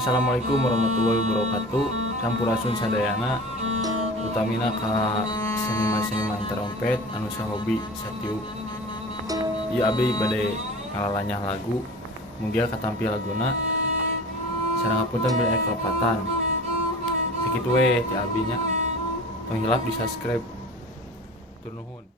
Assalamualaikum warahmatullahi wabarakatuh. Sampurasun sadayana utamina ka seniman-seniman terompet anu sahobi satiu. Ieu abdi bade ngalalanyah lagu mugia katampi laguna sareng ngapunten beri kelepatan. Sakitu we ti abdi nya. Tong hilap di subscribe. Tur nuhun.